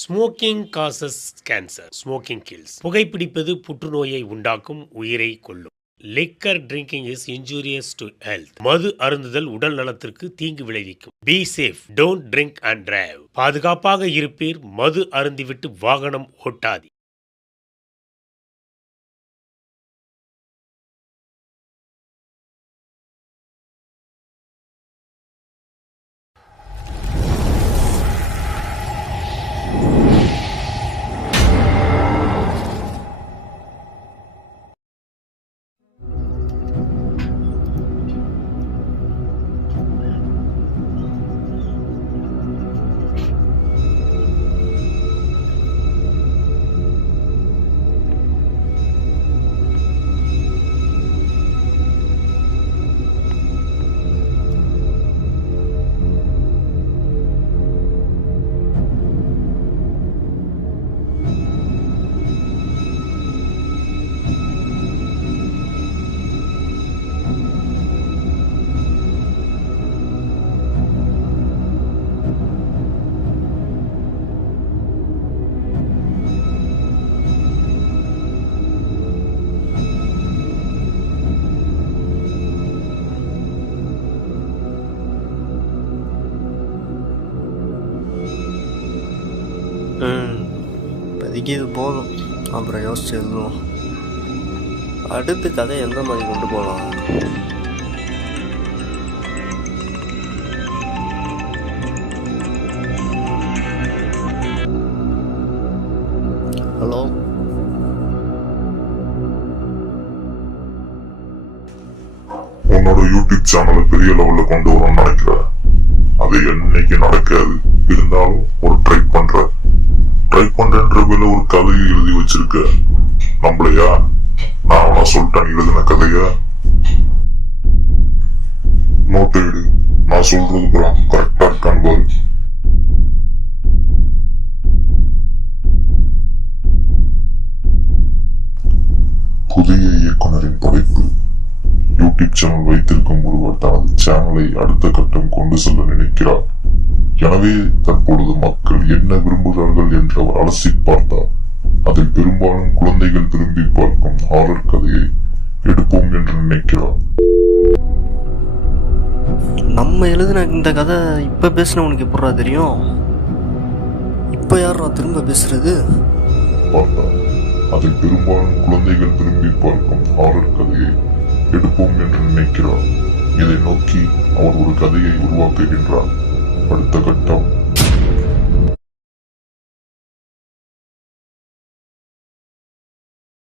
Smoking causes cancer. Smoking kills. புகைப்பிடிப்பது புற்றுநோயை உண்டாக்கும், உயிரை கொல்லும். Liquor drinking is injurious to health. மது அருந்துதல் உடல் நலத்திற்கு தீங்கு விளைவிக்கும். Be safe, don't drink and drive. பாதுகாப்பாக இருப்பீர், மது அருந்திவிட்டு வாகனம் ஓட்டாதீர். இப்போதைக்கு இது போதும், அப்புறம் யோசிச்சு எழுதுவோம். அடுத்து கதை எந்த மாதிரி கொண்டு போகலாம்? ஹலோ, உன்னோட யூடியூப் சேனலை பெரிய லெவல்ல கொண்டு வரணும்னு நினைக்கிற. அது என்னைக்கு நடக்காது. இருந்தாலும் ஒரு ட்ரை பண்றேன்ற பேர்ல ஒரு கதையை எழுதி வச்சிருக்க. நம்மளையா? நான் சொல்லிட்டேன் எழுதின கதைய. நோட்டு எடு, நான் சொல்றது கரெக்டா இருக்கான்னு பாரு. புதிய இயக்குனரின் படைப்பு. யூடியூப் சேனல் வைத்திருக்கும் ஒருவர் தனது சேனலை அடுத்த கட்டம் கொண்டு செல்ல நினைக்கிறார். எனவே தற்பொழுது மக்கள் என்ன விரும்புகிறார்கள் என்று அவர் அலசி பார்த்தார். அதில் பெரும்பாலும் குழந்தைகள் திரும்பி பார்க்கும் ஹாரர் கதையை எடுப்போம் என்று நினைக்கிறார். நம்ம எழுதின இந்த கதை இப்ப பேசினவனுக்கு எப்படா தெரியும்? இப்ப யாரா திரும்ப பேசுறது? பார்த்தார். அதில் பெரும்பாலும் குழந்தைகள் திரும்பி பார்க்கும் ஹாரர் கதையை எடுப்போம் என்று நினைக்கிறார். இதை நோக்கி அவர் ஒரு கதையை உருவாக்குகின்றார். அடுத்த கட்டம்